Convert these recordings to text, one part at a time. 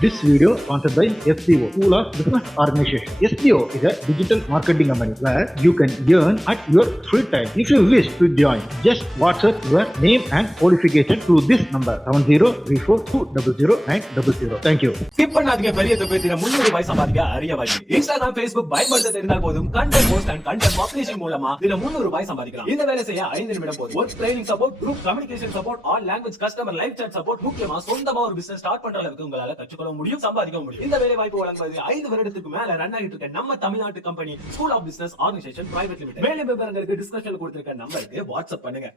This video sponsored by SBO, School of Business Organization. SBO is a digital marketing company where you can earn at your free time. If you wish to join, just WhatsApp your name and qualification to this number 7034200900. Thank you. Skip பண்ணாதீங்க. பெரிய தொகையில 300 ரூபாய் சம்பாதிக்க அரிய வழி. Instagram, Facebook பயன்படுத்த தெரிந்தால் போதும். Content post and content publishing மூலமா தினம் 300 ரூபாய் சம்பாதிக்கலாம். இந்த வேலை செய்ய 5 நிமிடம் போதும். Work training support, group communication support, all language customer live chat support, முக்கியமா சொந்தமா ஒரு பிசினஸ் ஸ்டார்ட் பண்ற அளவுக்கு உங்களால கற்றுக்கொள்ள முடியும், சம்பாதிக்க முடியும். இந்த வேலை வாய்ப்பு வழங்குவது 5 வருடத்துக்கு மேல ரன் ஆகிட்டு இருக்க நம்ம தமிழ்நாட்டு company school of business organisation private limited. மேலும் விவரங்களுக்கு டிஸ்கிரிப்ஷன்ல கொடுத்திருக்க நம்பருக்கு வாட்ஸ்அப் பண்ணுங்க.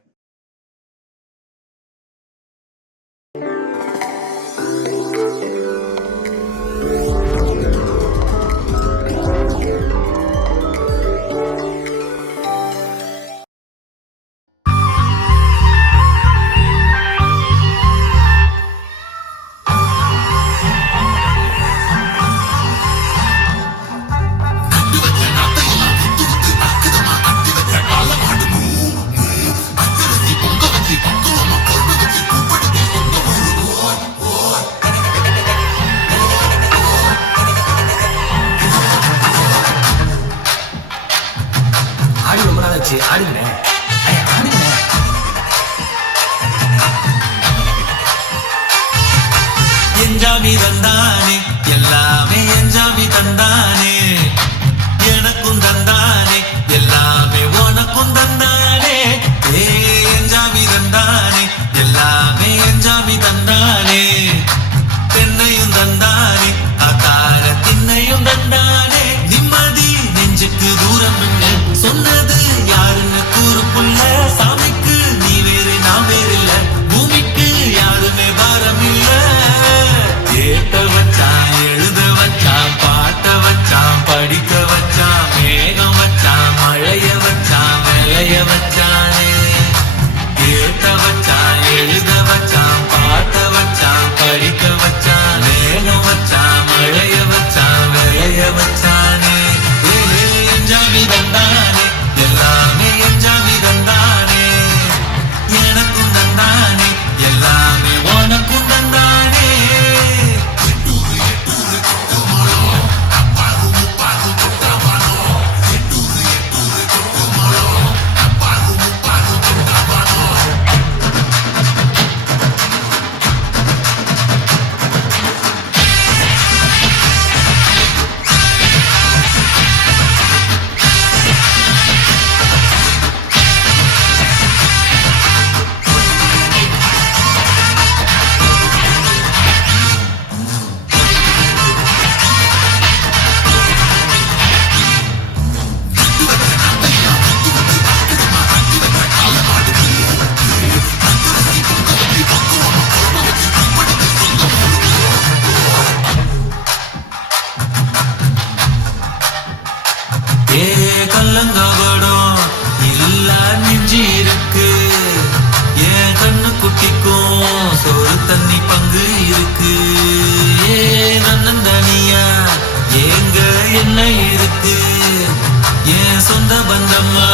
என்ஜாமி தந்தானே, எல்லாமே என்ஜாமி தந்தானே, எனக்கும் தந்தானே, எல்லாமே உனக்கும் தந்தானே. என்ஜாமி தந்தானே, எல்லாமே என்ஜாமி தந்தானே, தென்னையும் தந்தானே, அகார திண்ணையும் தந்தானே. நிம்மதி நெஞ்சுக்கு தூரம் என்ன சொன்னது யாருன்னு கூறுப்புள்ள, சாமிக்கு நீ வேறு நான் வேறு இல்ல, பூமிக்கு யாருமே பாரம் இல்ல. ஏட்ட வச்சான், எழுத வச்சான், பாட்ட வச்சான், படிக்க வச்சான், மேகம் வச்சான், மழைய வச்சான், விளைய வச்சானே. ஏட்ட வச்சான், எழுத வச்சான், பாட்ட வச்சான், படிக்க வச்சான், மேகம் வச்சான், மழைய வச்சான், விளைய வச்சானே. என்ஜாமி தந்தானே, எல்லாமே என்ஜாமி தந்தானே, எனக்கும் தந்தானே, எல்லாமே உனக்கும் தந்தானே. கல்லங்கபடம் இல்ல நெஞ்சு இருக்கு, என் கண்ணு குட்டிக்கும் சோறு தண்ணி பங்கு இருக்கு. நன்னந்தனியா எங்க என்ன இருக்கு, என் சொந்த பந்தம்மா